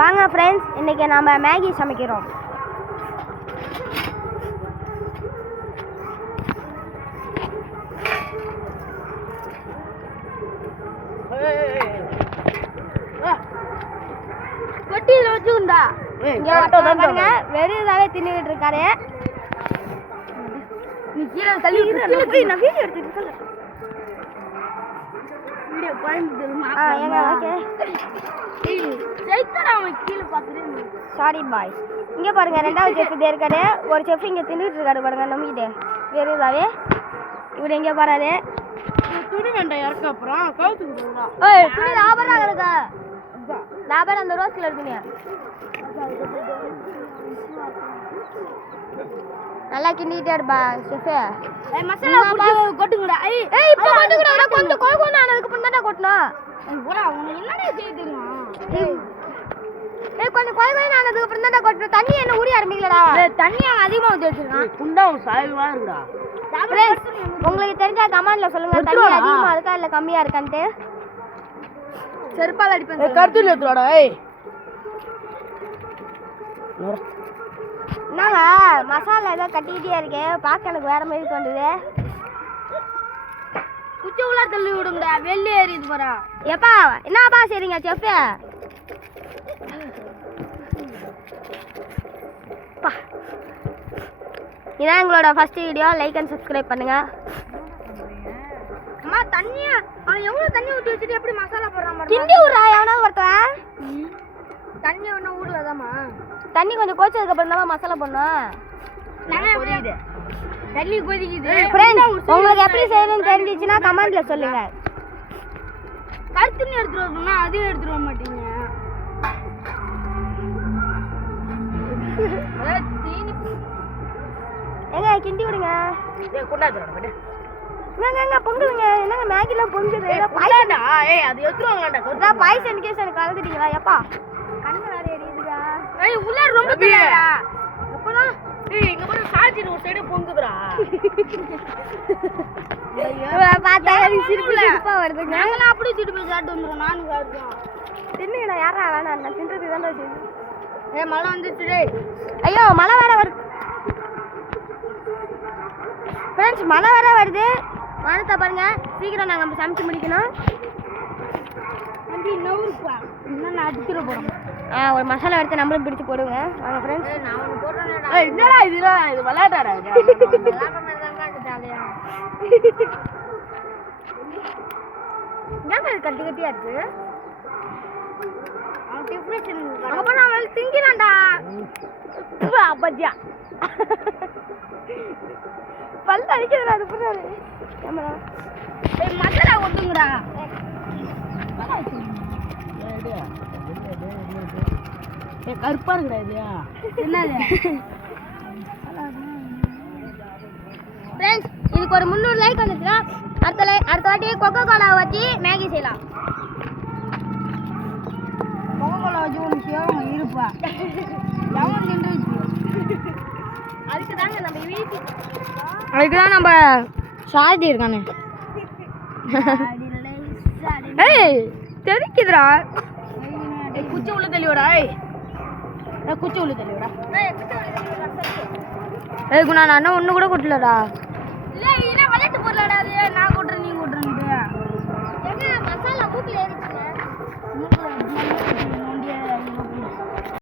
வாங்க ஃப்ரெண்ட்ஸ், இன்னைக்கு நாம மேகி சமைக்கிறோம். கொட்டியில வச்சுண்டா வெறுதாவே தின்னுகிட்டு இருக்காரு. நீ கீழே தள்ளி நான் வீடியோ எடுத்துட்டு சாரி பாய். இங்கே பாருங்க, ரெண்டாவது செஃப் இருக்காரு. ஒரு செஃப் இங்கே தின்னுட்டு இருக்காரு பாருங்க, நம்பிக்கிட்டு வெறுதாவே. இவர் எங்கே போறாரு? துணி வேண்டாம் இறக்க அப்புறம் துணி லாபம் இருக்கா? லாபம் அந்த ரோஸ் கலர் துணியா நல்லா கிண்டிட்டே இருப்பா செஃப். மசாலா கொட்டுங்கடா. ஏய் இப்போ கொட்டுங்கடா, கொஞ்சம் கோகோனா அதுக்கு அப்புறம் தான் கொட்டணும். போடா, உனக்கு என்னடா செய்ய தெரியும்? ஏய் கொஞ்சம் கோகோனா அதுக்கு அப்புறம் தான் கொட்டணும். தண்ணி என்ன ஊறி ஆரம்பிக்கலடா. தண்ணி அதிகமா ஊத்தி வச்சிருக்கான். குண்டாவும் சாயவா இருக்குடா. உங்களுக்கு தெரிஞ்சா கமெண்ட்ல சொல்லுங்க, தண்ணி அதிகமா இருக்கா இல்ல கம்மியா இருக்கான்ட்டு. செருப்பால அடிப்பேன். கருத்துல ஏத்துறடா. ஏய் என்னங்க மசாலா ஏதோ கட்டிக்கிட்டே இருக்கே, பார்க்க எனக்கு வேற மாதிரி தோணுது. குச்சி உள்ள தள்ளி விடுங்கடா, வெளியே ஏறிது போறா. எப்பா என்னப்பா சரிங்க செஃப்? இதான் எங்களோட first video. Like and subscribe பண்ணுங்க. அம்மா தண்ணியா அவன் எவ்வளவு தண்ணி ஊற்றி வச்சுட்டு எப்படி மசாலா போடுறான்? கிண்டி விடுறா எவனா ஒருத்தன். தண்ணி ஒன்றும் ஊடுலதாம்மா. தண்ணி கொஞ்சம் கோச்சதுக்கு அப்புறம் தான் மசாலா போடணும். தண்ணி கொதிக்குது. உங்களுக்கு எப்படி செய்யணும்னு தெரிஞ்சிச்சுன்னா கமெண்ட்ல சொல்லுங்க. கருத்துன்னு எடுத்துட்டு வரணும்னா அதையும் எடுத்துட்டு வர மாட்டீங்க. ஏங்க கிண்டி விடுங்க. என்னங்க பொங்குதுங்க? என்னங்க மேகிலாம் பொங்குது? பாய்சனா? ஏய் அது எடுத்துருவாங்கடா. பாய்சன் கேஸ் எனக்கு கலந்துட்டீங்களா? எப்பா கண்ணு வேற எரியுதுடா. ஏய் உள்ள ரொம்ப பிரியடா. எப்பலாம் ஏய் இங்க பாரு, சார்ஜர் ஒரு சைடு பொங்குதுடா. ஐயோ பாத்தா சிரிப்பா வருதுங்க. நாங்கலாம் அப்படியே சிரிப்பு சாப்பிட்டு வந்துறோம். நானும் சாப்பிடுறோம். தின்னுடா. யாரா வேணாம், நான் தின்றதுக்கு தான் வச்சிருக்கேன். ஏய் மழை வந்துச்சு டேய். ஐயோ மழை வேற வருது ஃப்ரெண்ட்ஸ், மழை வேற வருது. வானத்தை பாருங்க, சீக்கிரம் நாங்கள் சமைச்சு முடிக்கணும். இன்னும் அடிச்சிட போகிறோம். ஒரு மசாலா எடுத்து நம்மளும் பிடிச்சி போடுங்க. வாங்க ஃப்ரெண்ட்ஸ். நான் ஒன்று போடுறேன். என்னடா இது விளையாட்டாடா? ஏன் அது கட்டி கட்டியா இருக்கு? அவன் அவன் திங்கிறான்டா. அப்பா பல்ல அடிக்கிறா. அது புறாரு கேமரா. ஏய் மசாலா ஒட்டுங்கடா. ஏய் கருப்பா இருக்குடா இது. என்னது? ஃப்ரெண்ட்ஸ், இதுக்கு ஒரு 300 லைக் வந்துச்சுன்னா அடுத்த வாட்டி கொக்கோ கோலா வச்சு மேகி செய்யலாம். கொக்கோ கோலா வச்சு ஒன்று செய்யணும் இருப்பா. எவன் நின்றுச்சு? அதுக்குதாங்க நம்ம வீட்டு அதுக்குதான் நம்ம சாதி இருக்கானே. ஏய் தெரிக்குதுடா. குச்சி உள்ள தெளிவடா. குச்சி உள்ள தெளிவடா. ஏய் குணா, நான் ஒன்று கூட கொட்டலடா. இல்லை இதெல்லாம் விளையாட்டு போடலடா. அது நான் கொட்டுறேன் நீ கொட்டுறேன்ட்டு. எங்க மசாலா